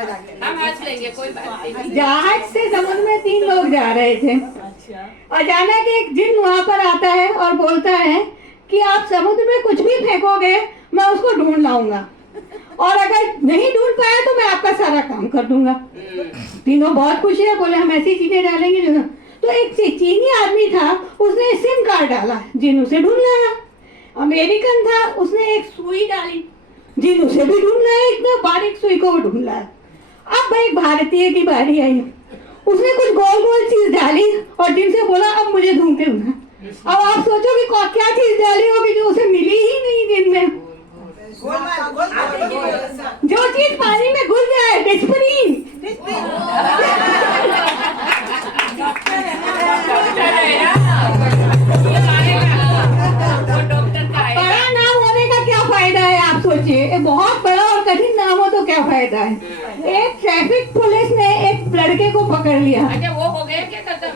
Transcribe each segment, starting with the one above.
हम हंस लेंगे, कोई बात नहीं। जहाज से समुद्र में 3 लोग जा रहे थे। अचानक एक जिन वहां पर आता है और बोलता है कि आप समुद्र में कुछ भी फेंकोगे मैं उसको ढूंढ लाऊंगा, और अगर नहीं ढूंढ पाया तो मैं आपका सारा काम कर दूंगा। तीनों बहुत खुश है, बोले हम ऐसी चीजें डालेंगे जो। तो एक चीनी आदमी था, उसने सिम कार्ड डाला, जिन उसे ढूंढ लाया। अमेरिकन था, उसने एक सुई डाली, जिन उसे भी ढूंढ लाया, इतना बारीक सुई को वो ढूंढ लाया। अब भाई भारतीय की बारी आई, उसने कुछ गोल गोल चीज डाली और जिनसे बोला अब मुझे ढूंढते होना। अब आप सोचो कि क्या चीज डाली होगी जो उसे मिली ही नहीं दिन में। जो चीज पानी में घुल जाए, डिस्परीन। बड़ा नाम होने का क्या फायदा है, आप सोचिए। बहुत बड़ा और कठिन नाम हो तो क्या फायदा है। एक ट्रैफिक पुलिस ने एक लड़के को पकड़ लिया। अच्छा, वो हो गया क्या खत्म?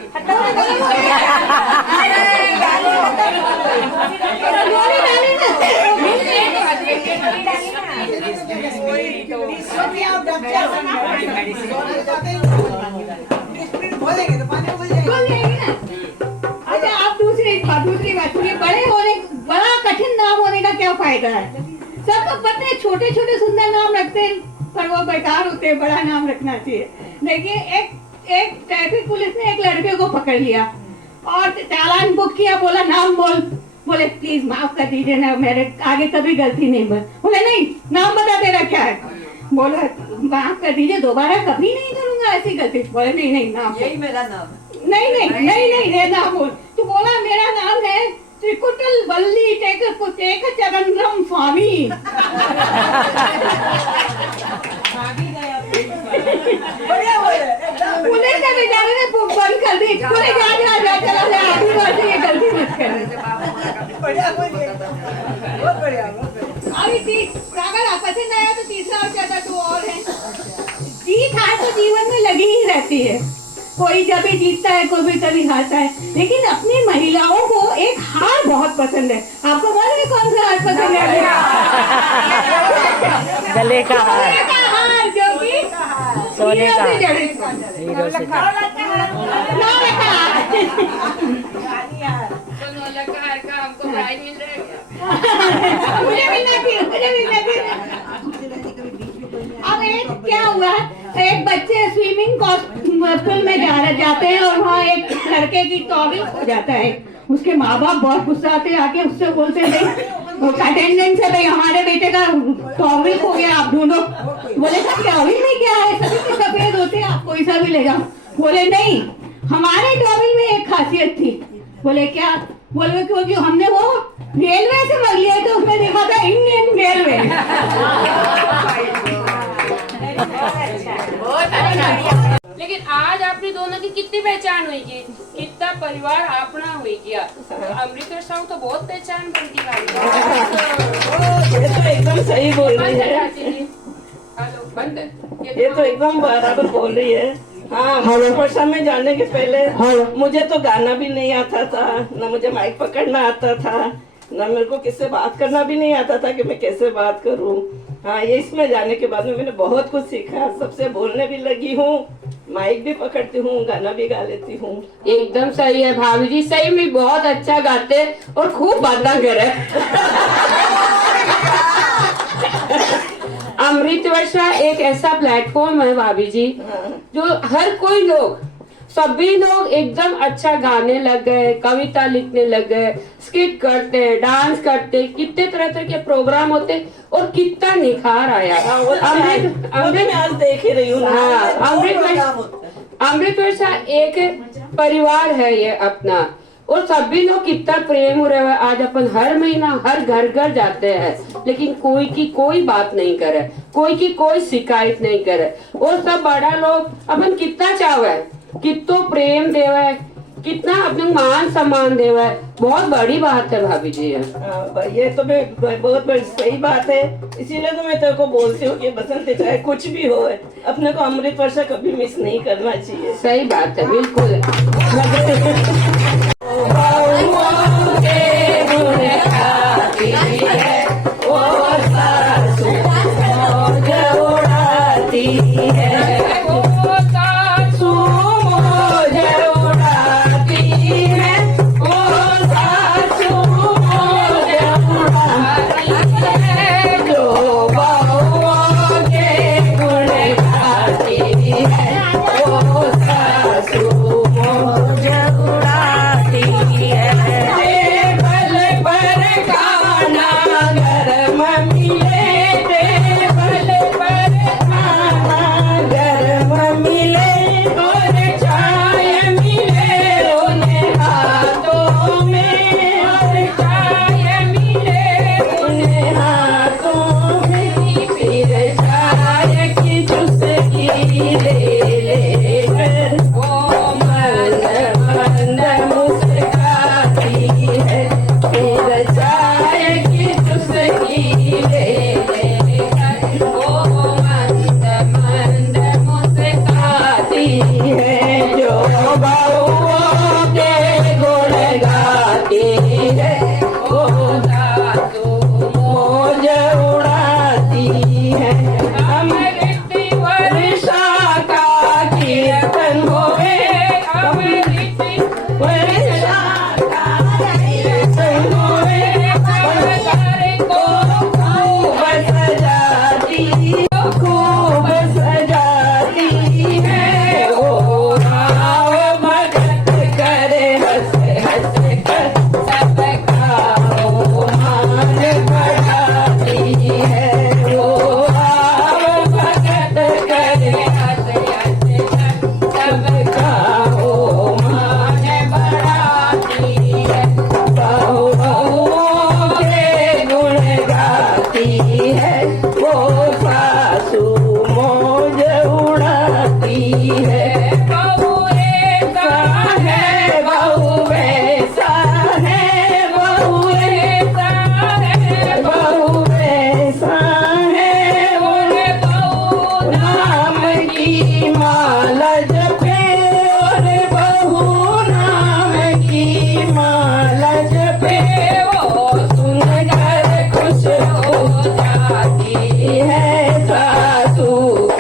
अच्छा, आप दूसरी बात सुनिए। बड़ा कठिन नाम होने का क्या फायदा है। सब तो पता है छोटे छोटे सुंदर नाम रखते हैं, पर वो बेकार होते हैं। बड़ा नाम रखना चाहिए। देखिए, एक ट्रैफिक पुलिस ने एक लड़के को पकड़ लिया और चालान बुक किया। बोला नाम बोल। बोले प्लीज माफ कर दीजिए ना, मेरे आगे कभी गलती नहीं। बोले नहीं, नाम बता तेरा क्या है। बोला माफ कर दीजिए, दोबारा कभी नहीं करूंगा ऐसी गलती। बोले नहीं नाम, यही मेरा नाम। नहीं नाम बोल। तो बोला मेरा नाम है त्रिकुटल वल्ली टेक चरंद्रम स्वामी। पुलिस के बेचारे ने बंद कर दी। बोले जा चला जा, आगे बार से ये गलती मत कर। अभी अगर आप पसंद आया तो तीसरा और चौथा तो और है। जीत हार तो जीवन में लगी ही रहती है। कोई जब भी जीतता है, कोई भी कभी हारता है, लेकिन अपनी महिलाओं को एक हार बहुत पसंद है। आपको मालूम है कौन सा हार पसंद है? गले का हार, जो कि सोने का तो नौलखा का हमको प्राइज मिल रहा है। मुझे मिलना थी। अब एक क्या हुआ, एक बच्चे स्विमिंग पूल में जाते हैं और वहाँ एक लड़के की टॉवेल हो जाता है। उसके माँ बाप बहुत गुस्सा आते, आके उससे बोलते हैं अटेंडेंस है भाई, हमारे बेटे का टॉवेल हो गया, आप ढूंढो। बोले सर टॉवेल में क्या है, सभी के सफेद होते हैं, आप कोई सा भी ले जाओ। बोले नहीं, हमारे टॉवेल में एक खासियत थी। बोले क्या? बोले क्योंकि हमने वो रेलवे से मर लिया तो उसमें लिखा था इंडियन रेलवे। लेकिन आज आपने दोनों की कितनी पहचान हुई, कितना परिवार अपना हुई गया। अमृतसर साहब तो बहुत पहचान बनती ये तो एकदम सही बोल रही है। ये तो एकदम बराबर बोल रही है। हाँ, वर्षा में जाने के पहले मुझे तो गाना भी नहीं आता था, न मुझे माइक पकड़ना आता था, न मेरे को किससे बात करना भी नहीं आता था कि मैं कैसे बात करूं। हाँ, ये इसमें जाने के बाद में मैंने बहुत कुछ सीखा। सबसे बोलने भी लगी हूँ, माइक भी पकड़ती हूँ, गाना भी गा लेती हूँ। एकदम सही है भाभी जी, सही में बहुत अच्छा गाते और खूब बातें करे। अमृत वर्षा एक ऐसा प्लेटफॉर्म है भाभी जी, जो हर कोई लोग, सभी लोग एकदम अच्छा गाने लग गए, कविता लिखने लग गए, स्किट करते, डांस करते, कितने तरह तरह के प्रोग्राम होते और कितना निखार आया। अमृत आज देख ही रही हूँ। अमृत वर्षा एक परिवार है ये अपना, और सभी लोग कितना प्रेम हो रहा है। आज अपन हर महीना हर घर घर जाते हैं, लेकिन कोई की कोई बात नहीं करे, कोई की कोई शिकायत नहीं करे। और सब बड़ा लोग अपन कितना चाहे, कितना प्रेम देवे, कितना अपने मान सम्मान देवे, बहुत बड़ी बात है भाभी जी। ये तो बहुत बड़ी सही बात है। इसीलिए तो मैं तेरे को बोलती हूँ कि बसंत चाहे कुछ भी हो, अपने को अमृत वर्षा कभी मिस नहीं करना चाहिए। सही बात है, बिल्कुल। उड़ाती है। वो सासू मौज उड़ाती है, वो सासू मौज उड़ाती है, जो बहुओं के गुण गाती है, वो सासू मौज उड़ाती है। टेबल पर खाना गरम मिले, टेबल पर खाना गरम मिले, और चाय मिले उन्हें हाथों में, और चाय मिले उन्हें हाथों में, फिर चाय की चुस्की ले लेकर वो मंद मंद मुस्कुराती है, फिर चाय की चुस्की ले लेकर वो मंद मंद मुस्कुराती है, जो बहुओं के गुण गाती है, वो सासू मौज उड़ाती है। अमृत वर्षा का कीर्तन होवे, अमृत वर्षा का कीर्तन होवे, भगत को खूब सजाती, खूब सजाती है, वो भाव भगत करे हंस हंस कर, सबका वो मान बढ़ाती है, वो भाव भगत करे हंस हंस कर, सबका वो मान बढ़ाती है, बहुओं के गुण गाती है, वो सासू मौज उड़ाती है। बहू ऐसा है, बहू वैसा है, बहू ऐसा है, बहू वैसा है, और बहू नाम की माला जपे, और बहू नाम की माला जपे, वो सुनकर खुश हो जाती है, सासू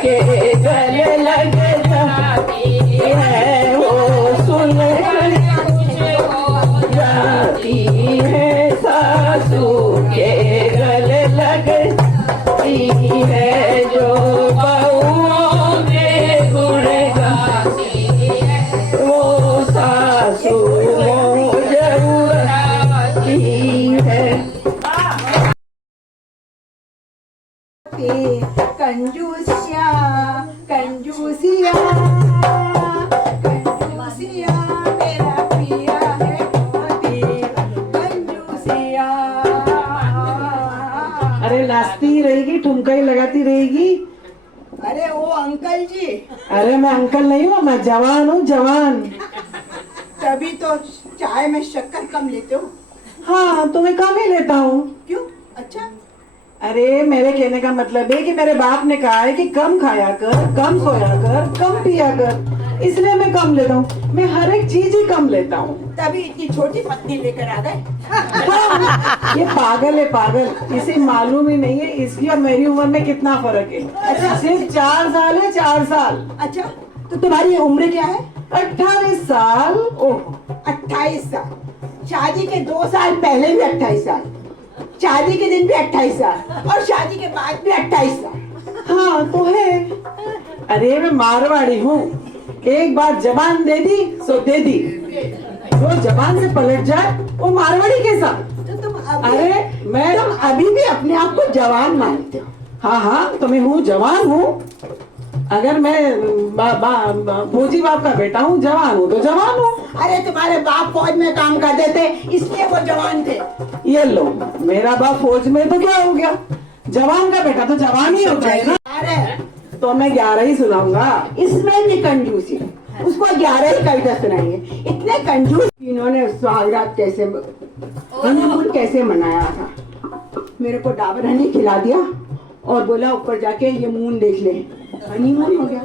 के गले लग जाती है, वो सुनकर खुश हो जाती है, सासू के गले लग जाती है, जो बहुओं के गुण गाती है, वो सासू मौज उड़ाती है। कंजूसिया कंजूसिया कंजूसिया मेरा पिया है मोती कंजूसिया। अरे नाचती रहेगी, ठुमका ही लगाती रहेगी। अरे वो अंकल जी, अरे मैं अंकल नहीं हूँ, मैं जवान हूँ, जवान। तभी तो चाय में शक्कर कम लेते हो। हाँ तो मैं कम ही लेता हूँ। क्यों? अच्छा, अरे मेरे कहने का मतलब है कि मेरे बाप ने कहा है कि कम खाया कर, कम सोया कर, कम पिया कर, इसलिए मैं कम लेता हूँ। मैं हर एक चीज ही कम लेता हूँ। तभी इतनी छोटी पत्नी लेकर आ गए। हाँ, ये पागल है पागल, इसे मालूम ही नहीं है इसकी और मेरी उम्र में कितना फर्क है। अच्छा सिर्फ 4 साल है, 4 साल। अच्छा, तो तुम्हारी उम्र क्या है? 28 साल। ओह, 28 साल। शादी के 2 साल पहले भी 28 साल, शादी के दिन भी 28 साल, और शादी के बाद भी 28 साल। हाँ तो है। अरे मैं मारवाड़ी हूँ, एक बार जबान दे दी सो दे दी, जो जबान से पलट जाए वो मारवाड़ी कैसा। तो तुम अभी भी अपने आप को जवान मानते हो? हाँ हाँ तो मैं हूँ, जवान हूँ। अगर मैं फौजी बाप का बेटा हूँ, जवान हूँ तो जवान हूँ। अरे तुम्हारे बाप फौज में काम करते थे इसलिए वो जवान थे। ये लो, मेरा बाप फौज में तो क्या हो गया, जवान का बेटा तो जवान ही होता है ना। अरे तो मैं 11 ही सुनाऊंगा। इसमें भी कंजूसी, उसको 11 ही कविता सुनाइए। इतने कंजूस। इन्होंने सुहागरात कैसे, हनीमून कैसे मनाया था। मेरे को डाबर हनी खिला दिया और बोला ऊपर जाके ये मून देख ले, हनीमून हो गया।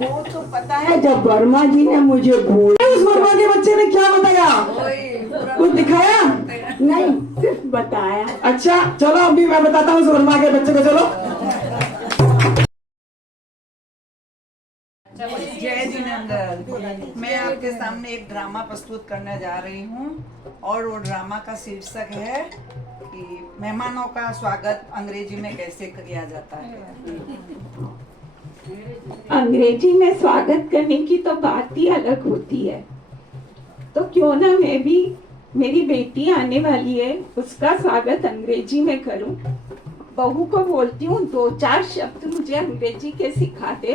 वो तो पता है जब वर्मा जी ने मुझे बोला। उस वर्मा के बच्चे ने क्या बताया, कुछ दिखाया नहीं, सिर्फ बताया। अच्छा चलो अभी मैं बताता हूँ उस वर्मा के बच्चे को। चलो अंकल। मैं आपके सामने एक ड्रामा प्रस्तुत करने जा रही हूँ और वो ड्रामा का शीर्षक है कि मेहमानों का स्वागत अंग्रेजी में कैसे किया जाता है। अंग्रेजी में स्वागत करने की तो बात ही अलग होती है, तो क्यों ना मैं भी, मेरी बेटी आने वाली है, उसका स्वागत अंग्रेजी में करूं। बहू को बोलती हूँ 2-4 शब्द मुझे अंग्रेजी के सिखा दे,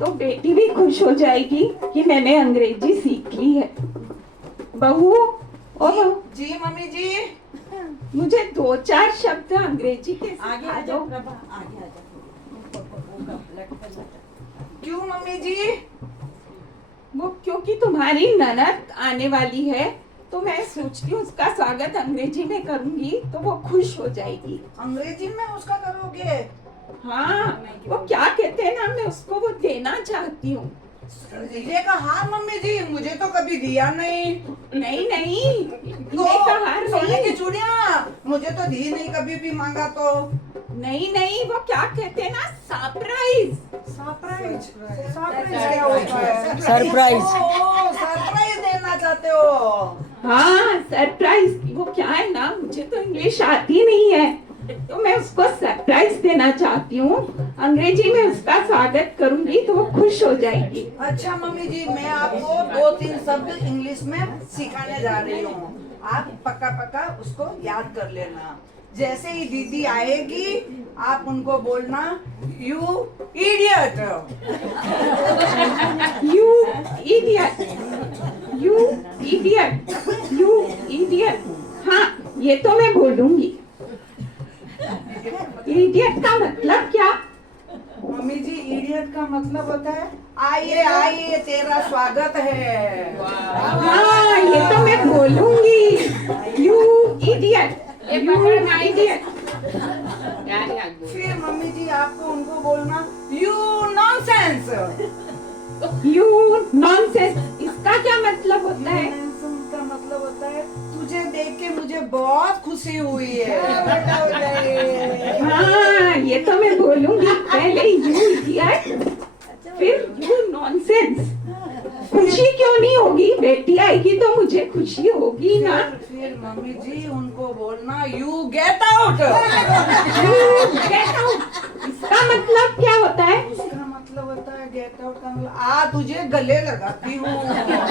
तो बेटी भी खुश हो जाएगी कि मैंने अंग्रेजी सीख ली है। बहू, ओ बहू, जी मम्मी जी। मुझे 2-4 शब्द अंग्रेजी के सिखा दो। क्यों मम्मी जी? वो क्योंकि तुम्हारी ननद आने वाली है, तो मैं सोचती हूँ उसका स्वागत अंग्रेजी में करूंगी तो वो खुश हो जाएगी। अंग्रेजी में उसका करोगे? हाँ, वो क्या कहते हैं ना, मैं उसको वो देना चाहती हूँ। हीरे का हार मम्मी जी, मुझे तो कभी दिया नहीं। नहीं नहीं, तो ये का हार सोने नहीं। की चूड़ियाँ मुझे तो दी नहीं, कभी भी मांगा तो। नहीं नहीं, वो क्या कहते हैं ना, सरप्राइज। सरप्राइज? सरप्राइज क्या होता है? सरप्राइज। ओह, सरप्राइज देना चाहते हो? हाँ, सरप्राइज। वो क्या है ना, मुझे तो इंग्लिश आती नहीं है, तो मैं उसको सरप्राइज देना चाहती हूँ। अंग्रेजी में उसका स्वागत करूंगी तो वो खुश हो जाएगी। अच्छा मम्मी जी, मैं आपको 2-3 शब्द इंग्लिश में सिखाने जा रही हूँ, आप पक्का पक्का उसको याद कर लेना। जैसे ही दीदी आएगी आप उनको बोलना you idiot. You idiot, you idiot, you idiot. हाँ, ये तो मैं बोलूंगी। इडियट का मतलब क्या? मम्मी जी, इडियट का मतलब होता है आइए आइए तेरा स्वागत है। हाँ, ये तो मैं बोलूंगी। You idiot, you idiot. फिर मम्मी जी आपको उनको बोलना यू नॉनसेंस। यू नॉनसेंस, इसका क्या मतलब होता है? का मतलब होता है तुझे देख के मुझे बहुत खुशी हुई है। हाँ, ये तो मैं बोलूंगी। पहले यू इडियट, फिर यू नॉनसेंस। खुशी क्यों नहीं होगी? बेटी आएगी तो मुझे खुशी होगी ना। फिर मम्मी जी उनको बोलना you get out. You get out, इसका मतलब क्या होता है? इसका मतलब होता है गेट आउट का मतलब आ तुझे गले लगाती हूँ।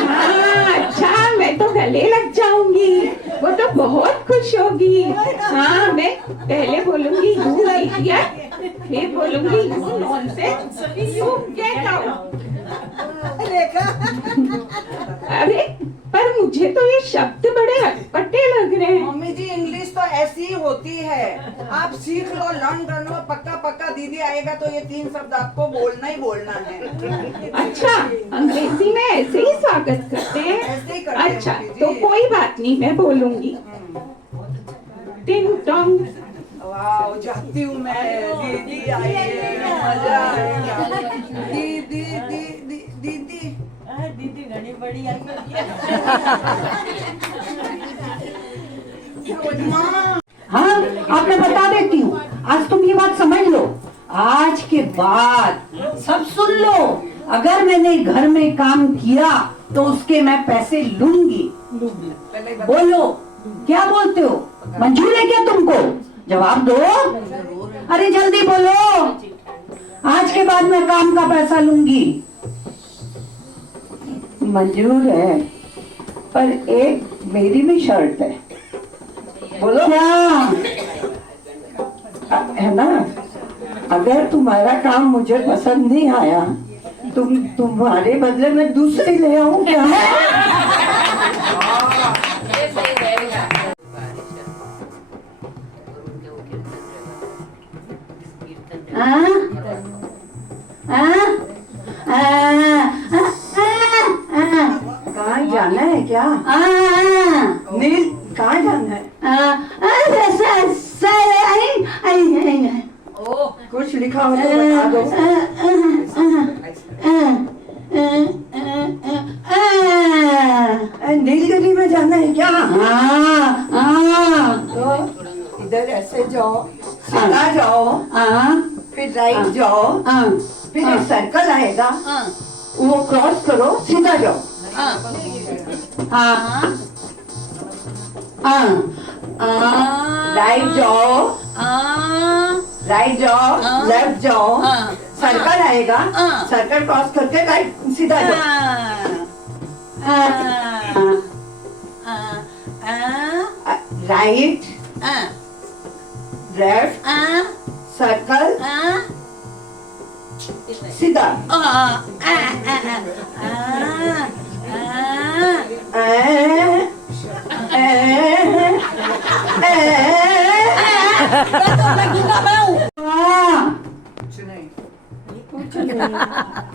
हाँ, अच्छा, मैं तो गले लग जाऊंगी, वो तो बहुत खुश होगी। हाँ, मैं पहले बोलूंगी यू इडियट, फिर बोलूंगी you nonsense, you get out. अरे, पर मुझे तो ये शब्द बड़े अटपटे लग रहे हैं। मम्मी जी इंग्लिश तो ऐसी ही होती है, आप सीख लो, लर्न कर लो, पक्का पक्का दीदी आएगा तो ये 3 शब्द आपको बोलना ही बोलना है। अच्छा, अंग्रेजी में ऐसे ही स्वागत करते हैं? ऐसे ही करते हैं अच्छा, मम्मी जी। तो कोई बात नहीं, मैं बोलूंगी। टिंग टोंग, वाह, जाती हूँ मैं, दीदी आई है, मजा आएगा। दीदी दीदी दीदी दीदी घनी बड़ी आई माँ। हाँ, अब मैं बता देती हूँ, आज तुम ये बात समझ लो, आज के बाद सब सुन लो, अगर मैंने घर में काम किया तो उसके मैं पैसे लूंगी। बोलो, क्या बोलते हो? मंजूर है क्या तुमको? जवाब दो। अरे जल्दी बोलो, आज के बाद मैं काम का पैसा लूंगी। मंजूर है, पर एक मेरी भी शर्त है। बोलो क्या है ना, अगर तुम्हारा काम मुझे पसंद नहीं आया, तुम्हारे बदले में दूसरी ले आऊं क्या? कहाँ जाना है क्या? नील, कहाँ जाना है? कुछ लिखा हो तो बता दो। नीलगिरी में जाना है क्या? तो इधर ऐसे जाओ, सीधा जाओ, फिर राइट जाओ, फिर एक सर्कल आएगा, वो क्रॉस करो, सीधा जाओ। हाँ हाँ, राइट जाओ, राइट जाओ, लेफ्ट जाओ, सर्कल आएगा, सर्कल क्रॉस करके राइट सीधा जाओ। राइट, लेफ्ट, सर्कल, सीधा।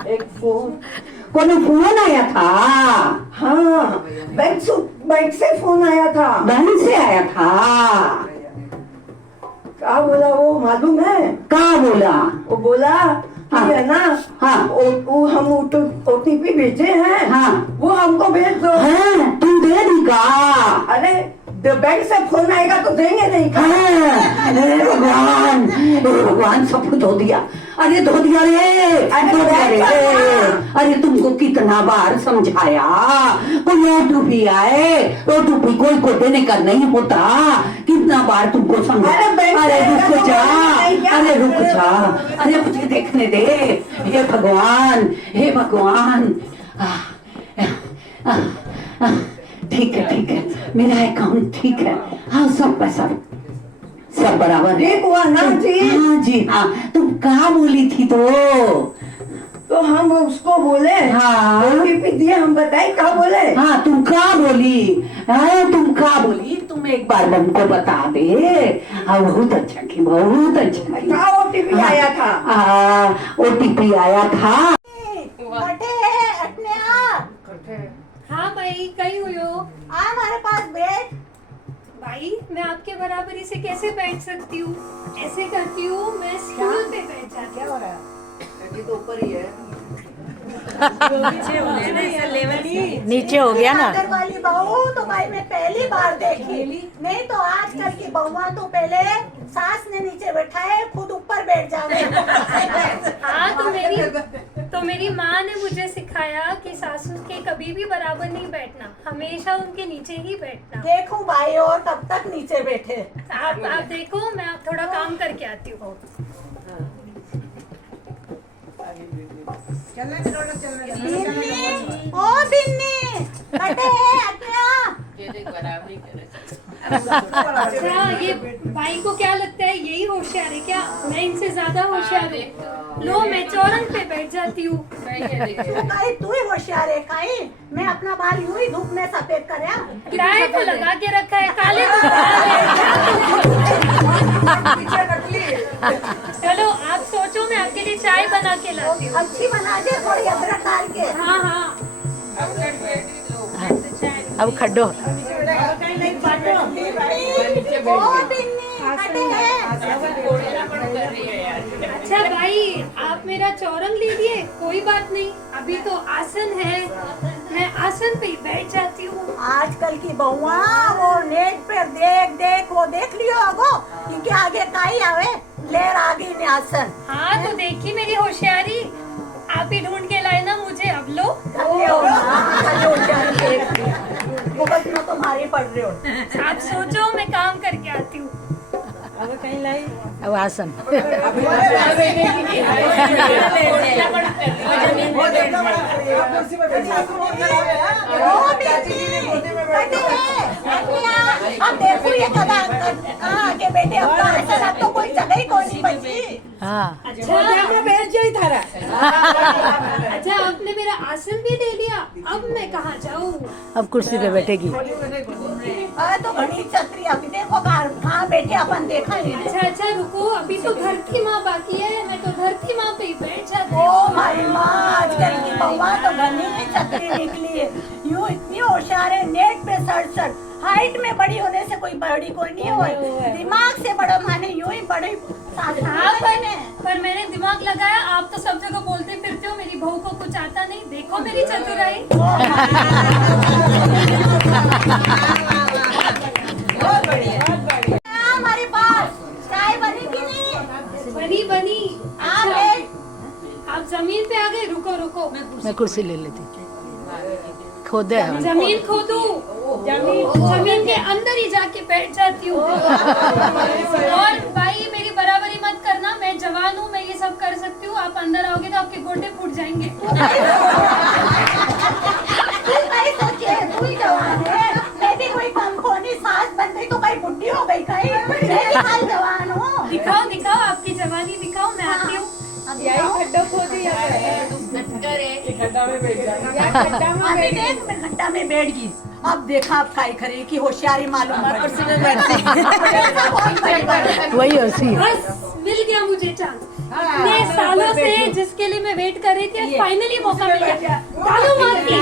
एक फोन, कोनो फोन आया था। हाँ, बैंक से फोन आया था। बैंक से आया था। क्या बोला वो मालूम है? क्या बोला? वो बोला हाँ, है ना, हाँ, वो हम OTP भेजे हैं, हाँ, वो हमको भेज दो। हाँ, तुम दे दी का? अरे बैंक से फोन आएगा तो देंगे नहीं का? अरे भगवान सब कुछ धो दिया। अरे धो दिया रे, अरे तुमको कितना बार समझाया, कोई OTP आए, OTP कोई को देने का नहीं होता। कितना बार तुमको समझाया। अरे रुक जा, अरे रुक जा, अरे मुझे देखने दे। हे भगवान, हे भगवान। ठीक है, ठीक है, मेरा अकाउंट ठीक है। हाँ, सब पैसा सब बराबर ठीक हुआ ना जी? हाँ जी, हाँ। तुम कहाँ बोली थी? तो हम उसको बोले, हाँ, OTP दिए, हम बताए कहाँ बोले। हाँ, तुम कहाँ बोली? हाँ, तुम कहाँ बोली? तुम एक बार हमको बता दे। हाँ, बहुत अच्छा की, बहुत अच्छा। क्या OTP आया था? OTP आया था। हाँ भाई, कहीं हुई हो? हमारे पास बैठ। भाई, मैं आपके बराबरी से कैसे बैठ सकती हूँ? ऐसे करती हूँ, मैं स्टूल पे बैठ जाती हूँ। अभी तो ऊपर ही है। नीचे हो गया ना। अगर वाली बहू तो भाई मैं पहली बार देखी, नहीं तो आजकल की बहुआ तो पहले सास ने नीचे बैठाए, खुद ऊपर बैठ जावे। हाँ, तो मेरी माँ ने मुझे सिखाया कि सासू के कभी भी बराबर नहीं बैठना, हमेशा उनके नीचे ही बैठना। देखो भाई, और कब तक नीचे बैठे। आप देखो, मैं आप थोड़ा काम करके आती हूँ। ओ बिन्नी, कटे है अतिया। अच्छा, ये भाई को क्या लगता है यही होशियार है क्या? मैं इनसे ज्यादा होशियार हूँ। लो, मैं चौरंग पे बैठ जाती हूँ। तू ही होशियार है काई? मैं अपना बाल यूं ही धूप में सफेद करया। किराए को लगा के रखा है, काले तो चलो आप सोचो, मैं आपके लिए चाय बना के लाती हूँ। अच्छी बना दे, थोड़ी अदरक डाल के। हाँ हाँ, अब खड्डो। अच्छा भाई, आप मेरा चौरंग ले लिए, कोई बात नहीं, अभी तो आसन है, मैं आसन पे ही बैठ जाती हूँ। आजकल की बहुआ वो नेट पे देख वो देख लियो अगो, इनके आगे काई आवे, लेर आगे ने आसन। हाँ, तो देखी मेरी होशियारी, आप ही ढूंढ के लाए ना मुझे। अब लो, मुगत में तुम्हारी पड़ रही हो। आप सोचो, मैं काम करके आती हूँ। अब आसन। अब देखो ये कदा के बेटे अपना आसन, अब तो कोई जगह ही कौन नहीं बची। हाँ, अच्छा, आपने मेरा आसन भी दे दिया, अब मैं कहाँ जाऊँ? अब कुर्सी पे बैठेगी। तो बड़ी छतरी, अभी देखो कहाँ बैठे अपन देखा ही नहीं। अच्छा, रुको, अभी तो धरती माँ बाकी है, मैं तो धरती माँ पे ही बैठ जाती ओ हूँ। भाई माँ, आजकल की बहुआ तो घनी ही छतरी निकली है, यूँ इतनी होशियार है, नेट पे सड़ हाइट में बड़ी होने से कोई बड़ी कोई नहीं हो, दिमाग से बड़ा माने यूँ ही बड़ी। हाँ, पर मैंने दिमाग लगाया, आप तो सब जगह बोलते फिरते हो मेरी बहू को कुछ आता नहीं, देखो मेरी चतुराई। हमारे पास चाय बनी कि नहीं? बनी। हाँ, अच्छा, आप जमीन पे आ गए, रुको रुको, मैं कुर्सी ले लेती, खोदे है। जमीन खोदू, जमीन के अंदर ही जाके बैठ जाती हूँ। और भाई मेरी बराबरी मत करना, मैं जवान हूँ, मैं ये सब कर सकती हूँ। आप अंदर आओगे तो आपके गोटे फूट जाएंगे। नहीं सोचिए, तू ही जवान है, मैं भी कोई कम खोनी सास बन गई तो कहीं बुढ़ी हो गई कहीं, मैं भी हाल जवान हूँ। दिखाओ दिखाओ, आपकी जवानी दिखाओ, मैं आती हूँ। अभी देख मैं गड्ढा में बैठ गई, अब देखा आप काय करे की होशियारी मालूम है और सिर्फ वही हंसी। बस मिल गया मुझे चांस। इतने सालों से जिसके लिए मैं वेट कर रही थी, फाइनली मौका मिल गया। ताली मारती।